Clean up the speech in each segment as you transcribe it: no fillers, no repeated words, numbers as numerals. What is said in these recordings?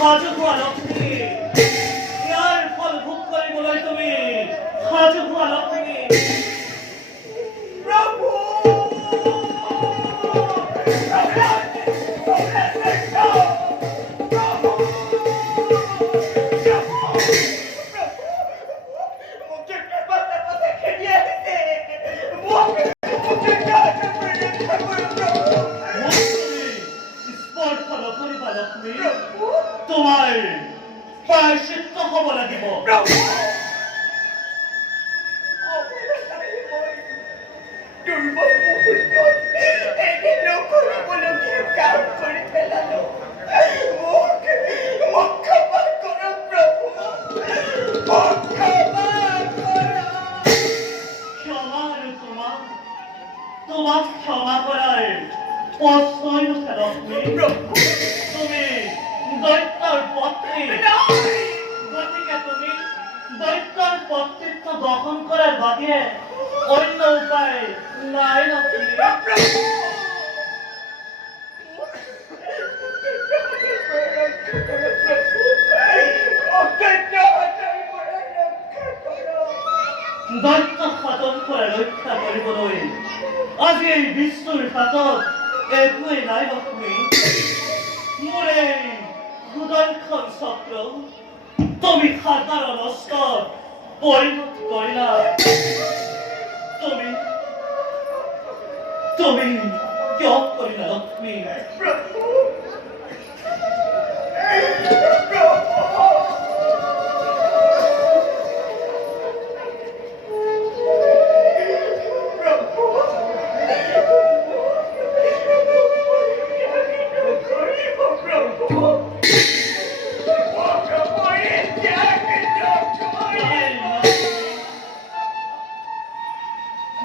সাজুয়া লক্ষ্মী ইয়ার ফল ভোগ করে বলে তুমি সাজুয়া লক্ষ্মী প্রভু তোমার প্রায়শ্চিত্ত হব লাগিব তোমাক ক্ষমা করার প্রশ্নই নুঠে লক্ষ্মী তুমি দৈত্যর পত্নী গতিকে তুমি দৈত্যর পত্রিত্ব দখল করার বাদে অন্য উপায় নাই লক্ষ্মী দৈত্য খাতন করে রক্ষা কৰিবলৈ আজি এই বিষ্ণুৰ হাতত একোৱেই নাই লক্ষ্মী মোৰ এই সুদৰ্শন চক্ৰ তুমি সাধাৰণ অস্ত্ৰত পৰিণত কৰিলা তুমি কিয় কৰিলা লক্ষ্মী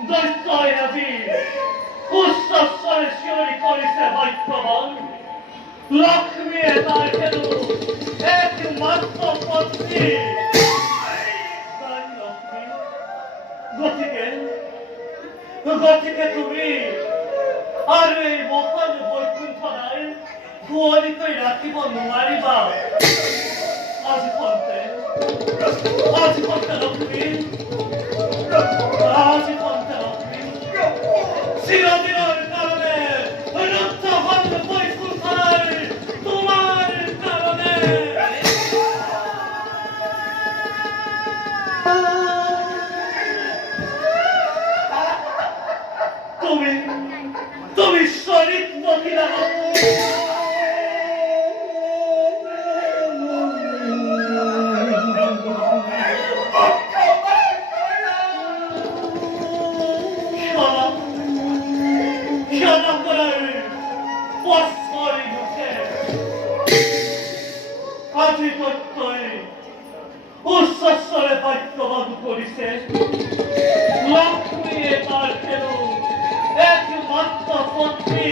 দৈত্যই আজি উচ্চস্বৰে শিয়ৰি কৰিছে বৈষ্ণৱন লক্ষ্মীয়ে তাৰ হেতু একমাত্ৰ পত্নী গতিকে তুমি আৰু এই মহান বৈকুণ্ঠনাৰ শুৱলিকৈ ৰাখিব নোৱাৰিবা আজি খন্তে লক্ষ্মী আজি খন্তে লক্ষ্মী চিৰদিনৰ কাৰণে ৰুদ্ধ হল বৈকুণ্ঠনাৰ তোমাৰ কাৰণে তুমি শরীর মহিলা ক্ষমা করার পশ্চরে উঠে আজি তত্ত্বই উচ্চস্বরে বাক্যবাদ করিছে লক্ষ্মী তার কেন একমাত্র পত্নী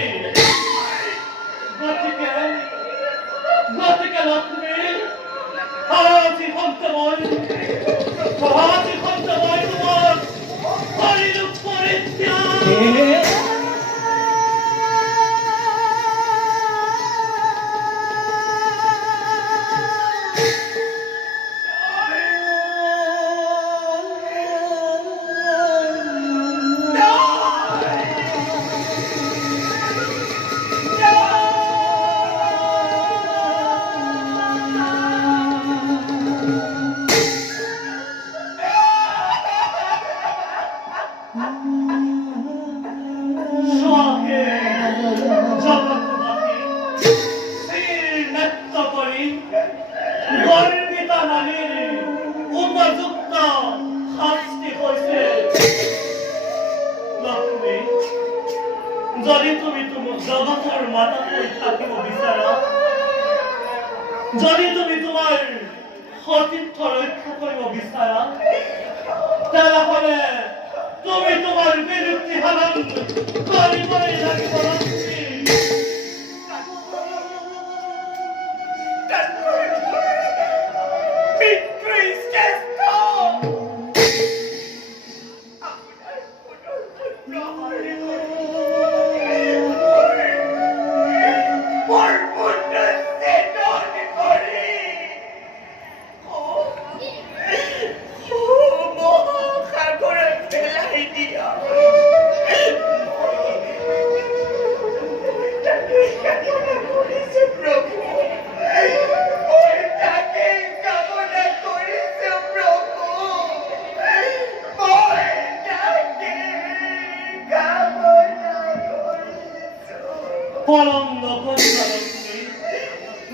গতিকে লক্ষ্মী আজি খন্তময় তোমার হরিরূপ পরিত্যাগ যদি তুমি জগতৰ মাতাকৈ থাকিব বিচাৰা যদি তুমি তোমাৰ সতীৰ্থ ৰক্ষা কৰিব বিচাৰা তেনেহলে তুমি তোমাৰ বিৰুক্তি হৰণ কৰিবই লাগিব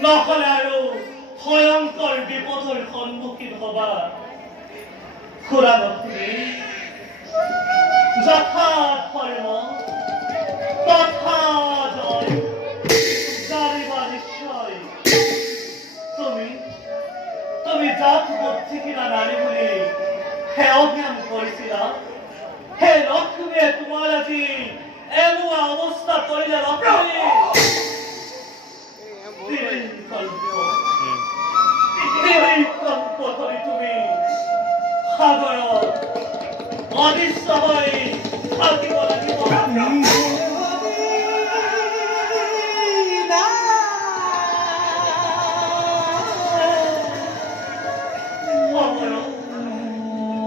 নহ'লে আৰু ভয়ংকৰ বিপদৰ সন্মুখীন হবা খুৰা লক্ষ্মী যথা ধৰ্ম তথা জয় জানিবা নিশ্চয় তুমি জাত বুদ্ধি কিনা নারী বলে হে অজ্ঞান করেছিলা হে লক্ষ্মী তোমার আজি এমন অবস্থা করিলে লক্ষ্মী তুমি সাগর অদৃশ্য হয়ে থাকিব লাগিব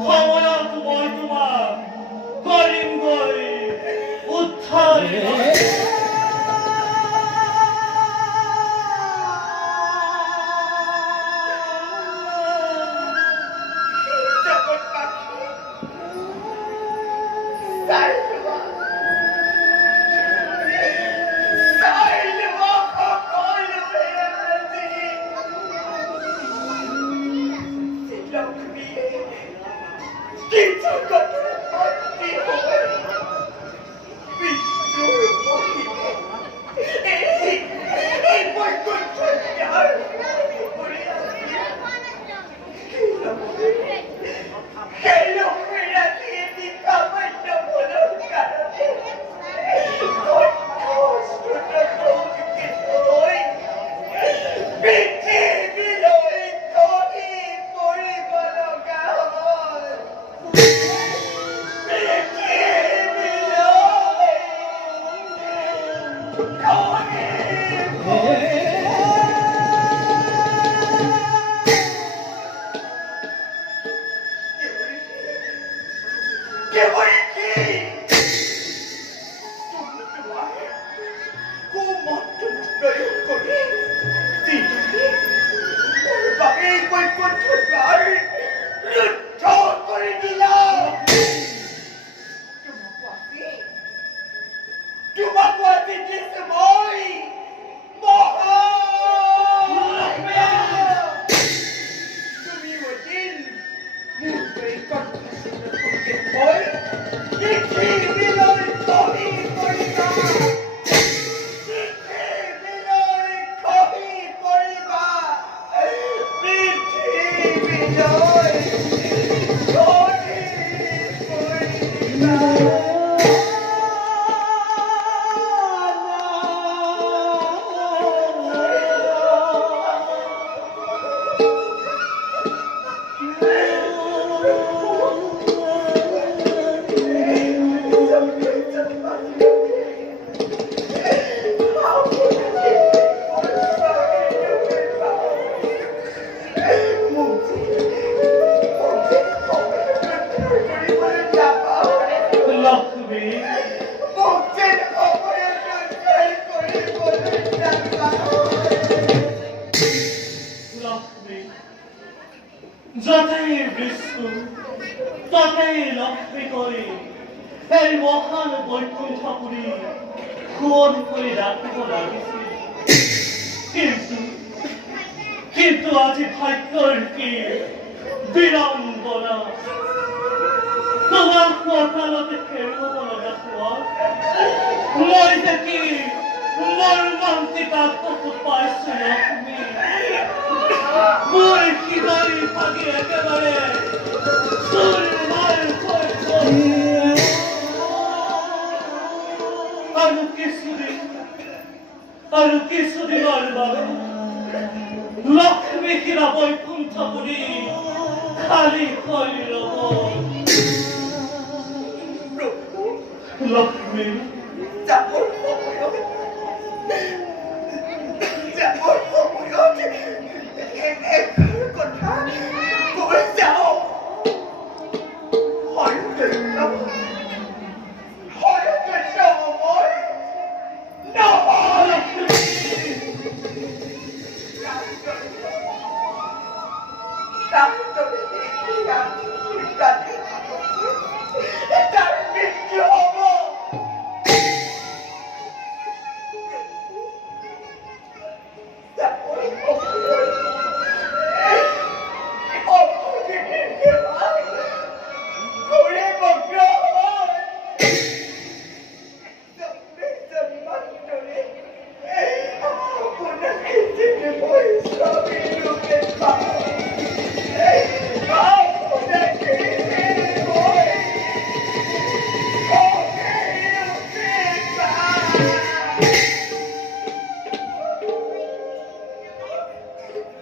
সময়ত মই তোমাক কৰিমগৈ উদ্ধাৰ যতই বিষ্ণু ততই লক্ষ্মী করে এই মহান বৈকুণ্ঠপুরী খুন করে রাখিব লাগিছিল কিন্তু আজি ভাগ্যর কি বিড়ম্বনা তোমার কপালতে খেলব লগা হওয়া মই দেখি মর্মান্তিক আত্মক পাইছো লক্ষ্মী মই হৃদয় ভাগে একেবারে আৰু কিছুদিনৰ বাবে লক্ষ্মী কিনা বৈকুণ্ঠপুৰী খালী হৈ ৰব লক্ষ্মী যাবৰ সময়ত কথা কৈ যাওঁ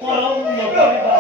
পৰম নকৰিবা।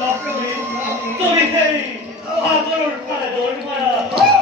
লক্ষ্মী তুমি সেই সাগৰেৰ পাৰে দৌড় মাৰা